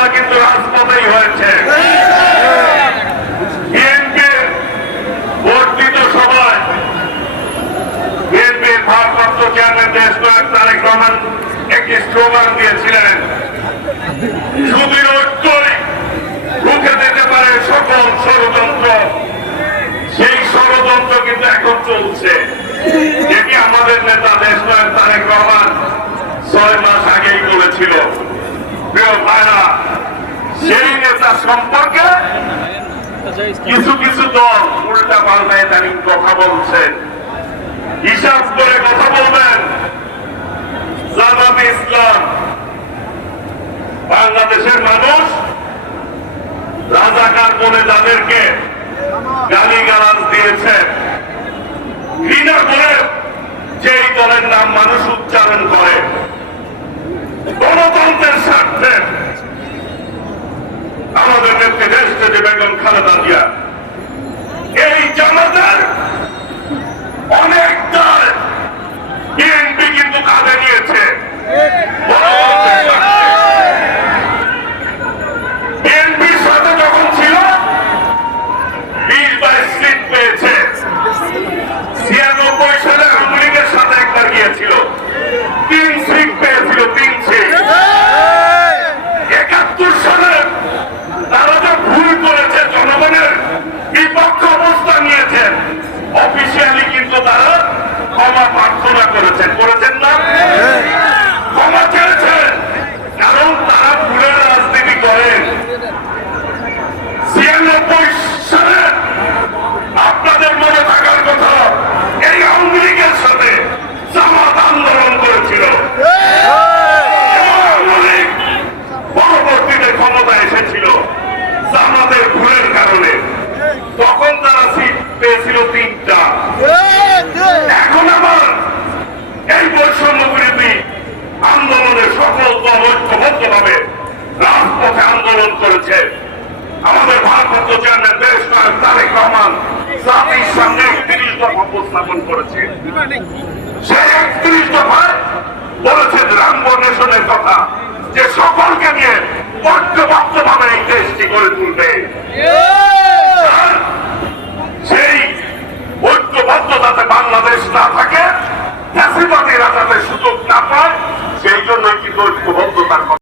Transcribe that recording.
আন্দোলন কিন্তু রাজপথেই হয়েছে। বিএনপির বর্ধিত সভায় বিএনপির ভারপ্রাপ্ত চেয়ারম্যান দেশ নায়ক তারেক রহমান একটি স্লোগান সেই ষড়যন্ত্র কিন্তু এখন চলছে যেটি আমাদের নেতা দেশ নায়ক তারেক রহমান ছয় মাস আগেই বলেছিল প্রিয় ভাইরা সেই নেতা সম্পর্কে কিছু কিছু দল উল্টা পাল্টায় তারিখ কথা বলছেন হিসাব করে কথা বলবেন। নেত্রী দেশ বেগম খালেদা জিয়া। এই জামাতের করেছে আমাদের ভারপ্রাপ্ত চেয়ারম্যান দেশ তারেক রহমান জাতির সামনে একত্রিশ দফা উপস্থাপন করেছে। সেই একত্রিশ দফায় বলেছেন রামবো নেশনের কথা, যে সকলকে নিয়ে ঐক্যবদ্ধভাবে